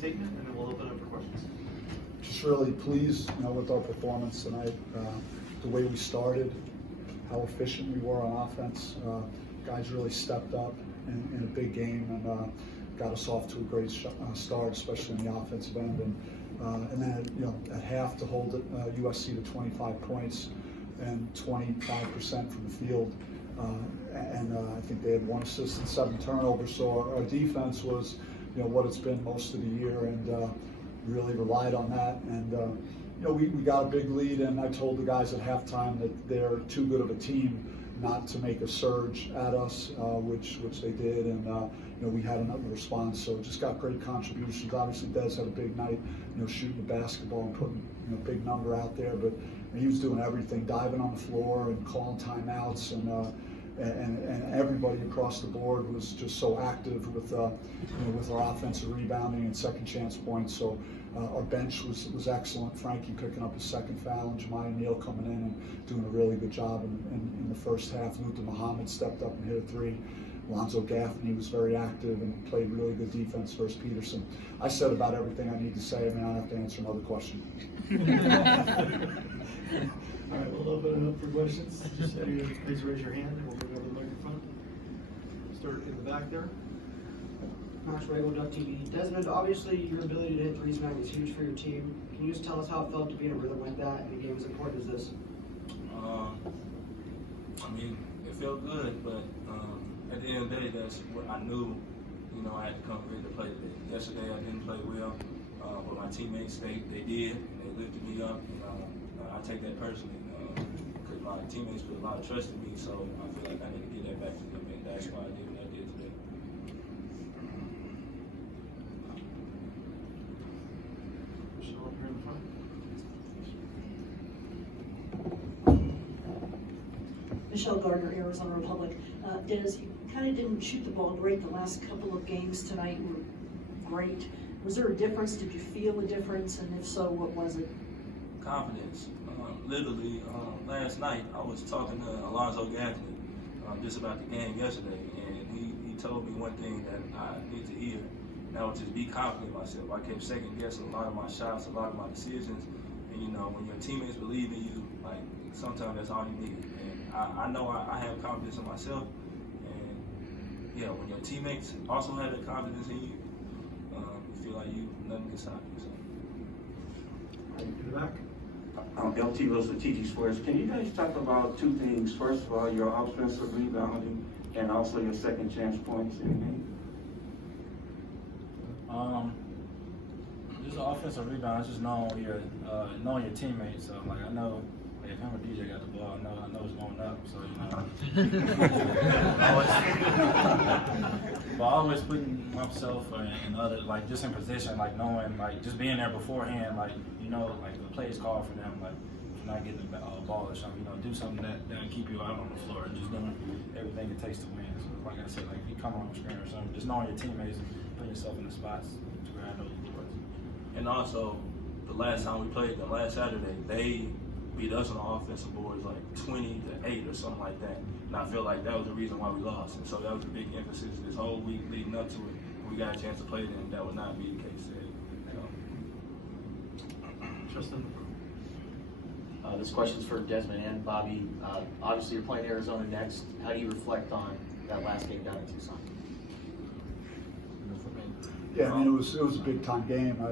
Statement, and then we'll open up for questions. Just really pleased, with our performance tonight. The way we started, how efficient we were on offense. Guys really stepped up in a big game and got us off to a great start, especially in the offensive end. And then, at half to hold USC to 25 points and 25% from the field. I think they had 1 assist and 7 turnovers. So our defense was, what it's been most of the year, and really relied on that. And we got a big lead, and I told the guys at halftime that they're too good of a team not to make a surge at us, which they did, and we had another response. So just got great contributions. Obviously, Des had a big night, shooting the basketball and putting a big number out there. But he was doing everything, diving on the floor and calling timeouts, and everybody across the board was just so active with our offensive rebounding and second chance points. So our bench was excellent. Frankie picking up his second foul, and Jemiah Neal coming in and doing a really good job in the first half. Luther Muhammad stepped up and hit a 3. Lonzo Gaffney was very active and played really good defense versus Peterson. I said about everything I need to say. I don't have to answer another question. All right, we'll open it up for questions. Just please raise your hand and we'll bring over the microphone. Start in the back there. Max Ragle, Duck TV. Desmond, obviously your ability to hit threes tonight was huge for your team. Can you just tell us how it felt to be in a rhythm like that in a game as important as this? It felt good, but at the end of the day, that's what I knew. I had to come ready to play today. Yesterday, I didn't play well, but my teammates, they did. They lifted me up. I take that personally because my teammates put a lot of trust in me, so I feel like I need to get that back to them, and that's why I did what I did today. Michelle up here in the front. Michelle Gardner, Arizona Republic. Des, you kind of didn't shoot the ball great the last couple of games. Tonight you were great. Was there a difference? Did you feel a difference? And if so, what was it? Confidence. Literally, last night I was talking to Alonzo Gaffney just about the game yesterday, and he told me one thing that I need to hear, and that was just be confident in myself. I kept second guessing a lot of my shots, a lot of my decisions, and when your teammates believe in you, like sometimes that's all you need. And I know I have confidence in myself, and when your teammates also have that confidence in you, you feel like nothing can stop you. So. In the back. I'm LT Rose with TG Sports. Can you guys talk about 2 things? First of all, your offensive rebounding and also your second chance points in the game. Just offensive rebound. Just knowing your teammates. So I know if him or DJ got the ball, I know it's going up. So but always putting myself and other just in position, knowing just being there beforehand, the play is called for them, if you're not getting the ball or something, do something that'll keep you out on the floor and just doing everything it takes to win. So like I said, if you come on the screen or something, just knowing your teammates and putting yourself in the spots to grab those boards. And also, the last time we played them, last Saturday, they beat us on the offensive boards 20-8 or something like that. And I feel like that was the reason why we lost. And so that was a big emphasis this whole week leading up to it. We got a chance to play them. That would not be the case today. Justin. This question's for Desmond and Bobby. Obviously, you're playing Arizona next. How do you reflect on that last game down in Tucson? Yeah, it was a big time game.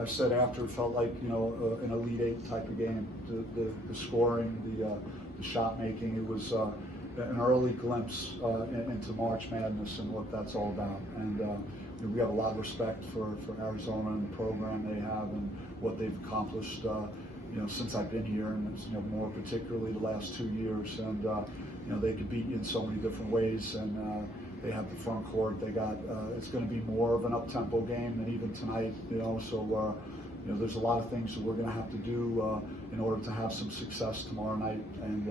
I said after it felt like an Elite 8 type of game. The scoring, the shot making. It was an early glimpse into March Madness and what that's all about. And we have a lot of respect for Arizona and the program they have and what they've accomplished. Since I've been here, and more particularly the last 2 years. And they could beat you in so many different ways. And they have the front court. They got. It's going to be more of an up-tempo game than even tonight. So there's a lot of things that we're going to have to do in order to have some success tomorrow night. And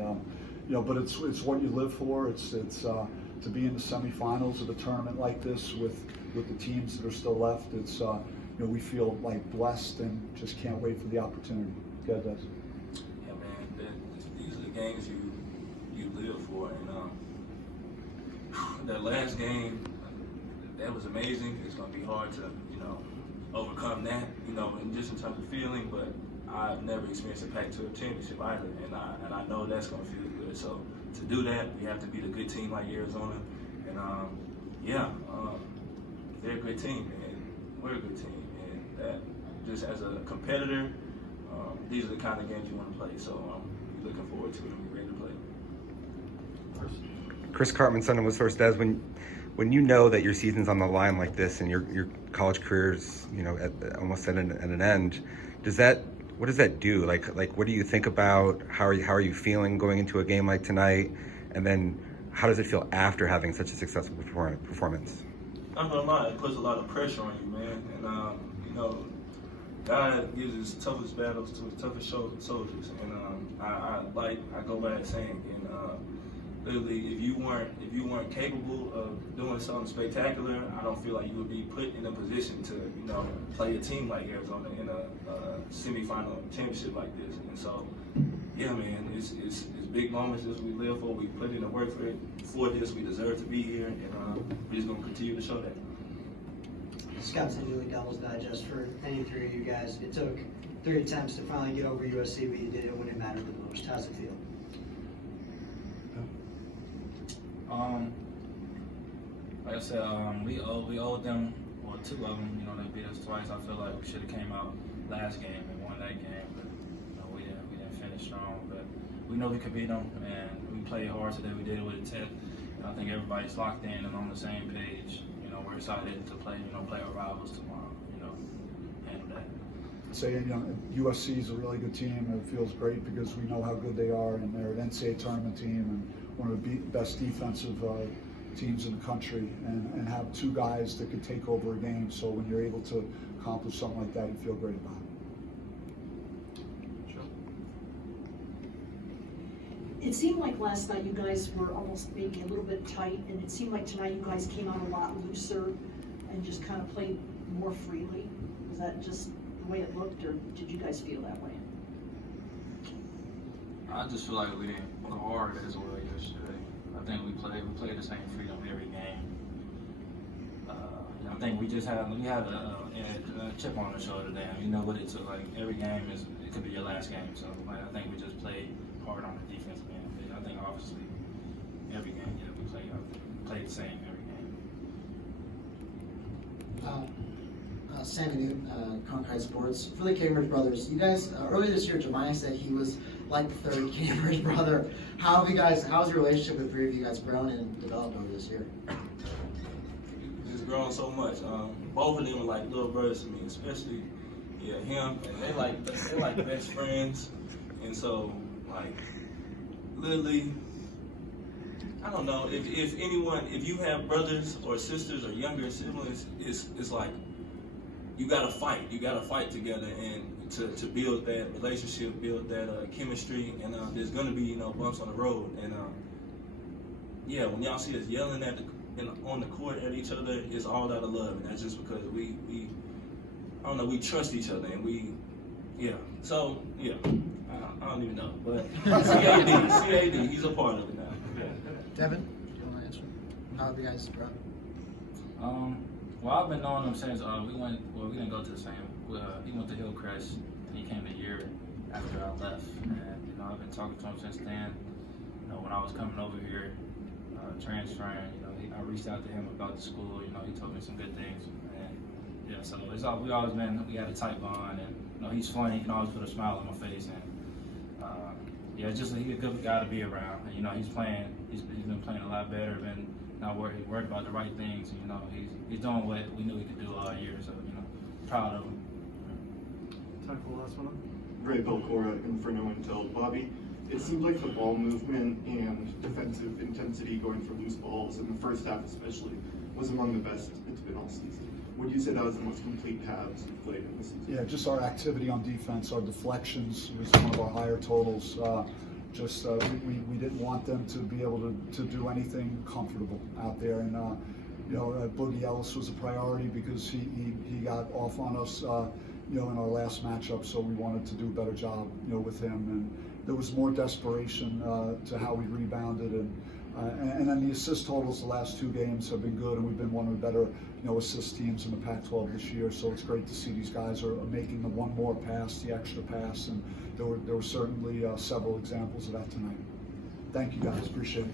but it's what you live for. It's to be in the semifinals of a tournament like this with the teams that are still left. It's we feel blessed and just can't wait for the opportunity. Go ahead, Des. Yeah, man. These are the games you live for, and that last game, that was amazing. It's going to be hard to overcome that, you know, and just in terms of feeling. But I've never experienced a Pac-12 championship either, and I know that's gonna feel good. So to do that, we have to beat a good team like Arizona, and they're a good team, and we're a good team, and that just as a competitor, these are the kind of games you want to play. So I'm looking forward to it and we're ready to play. Chris Cartman, son of was first. Des, when you know that your season's on the line like this and your college career's, you know, almost at an end, what does that do? Like what do you think about? How are you feeling going into a game like tonight? And then how does it feel after having such a successful performance? I'm not gonna lie, it puts a lot of pressure on you, man. And you know, God gives his toughest battles to his toughest soldiers. And I go by saying, and literally, if you weren't capable of doing something spectacular, I don't feel like you would be put in a position to, you know, play a team like Arizona in a semifinal championship like this. And so, yeah, man, it's big moments that we live for. We put in the work for this. We deserve to be here, and we're just gonna continue to show that. Scott Lee, Devil's Digest. For any three of you guys, it took 3 attempts to finally get over USC, but you did it when it mattered the most. How's it feel? Like I said, we owed them, or 2 of them. You know, they beat us twice. I feel like we should have came out last game and won that game, but you know, we didn't finish strong. But we know we could beat them, and we played hard today. We did it with a tip, and I think everybody's locked in and on the same page. You know, we're excited to play our rivals tomorrow. You know, and that. Say, you know, USC is a really good team, and it feels great because we know how good they are, and they're an NCAA tournament team and one of the best defensive teams in the country, and have 2 guys that could take over a game. So when you're able to accomplish something like that, you feel great about it. Sure. It seemed like last night you guys were almost maybe a little bit tight, and it seemed like tonight you guys came out a lot looser and just kind of played more freely. Was that just the way it looked, or did you guys feel that way? I just feel like we didn't go hard as well yesterday. I think we played the same freedom every game. I think we had a chip on our shoulder today. And you know what it took. Like every game it could be your last game. So like, I think we just played hard on the defensive end. I think obviously every game, we played the same every game. Sammy Newton, Concord Sports. For the Cambridge brothers, you guys, earlier this year, Jemiah said he was like the 3rd Cambridge brother. How's your relationship with the 3 of you guys grown and developed over this year? It's grown so much. Both of them are like little brothers to me, especially him, and they like best friends. And so like literally, I don't know if you have brothers or sisters or younger siblings, it's like you gotta fight together and to build that relationship, build that chemistry, and there's gonna be bumps on the road, and when y'all see us yelling on the court at each other, it's all out of love, and that's just because we we trust each other, and I don't even know, but CAD, he's a part of it now. Devin, do you want to answer? How have you guys grown? Well, I've been knowing him since we didn't go to the same. He went to Hillcrest, and he came a year after I left. And I've been talking to him since then. When I was coming over here, transferring, I reached out to him about the school. He told me some good things, and so we had a tight bond, and he's funny. He can always put a smile on my face, and he's a good guy to be around. And, he's been playing a lot better, been not worried about the right things. He's doing what we knew he could do all year, so proud of him. Time for the last one. Ray Belcora in for no intel. Bobby, it seemed like the ball movement and defensive intensity going for loose balls in the first half especially was among the best it's been all season. Would you say that was the most complete halves you've played in the season? Yeah, just our activity on defense, our deflections was one of our higher totals. We didn't want them to be able to do anything comfortable out there, and Boogie Ellis was a priority because he got off on us in our last matchup, so we wanted to do a better job with him, and there was more desperation to how we rebounded, and And then the assist totals the last 2 games have been good, and we've been one of the better, assist teams in the Pac-12 this year. So it's great to see these guys are making the one more pass, the extra pass, and there were certainly several examples of that tonight. Thank you guys, appreciate it.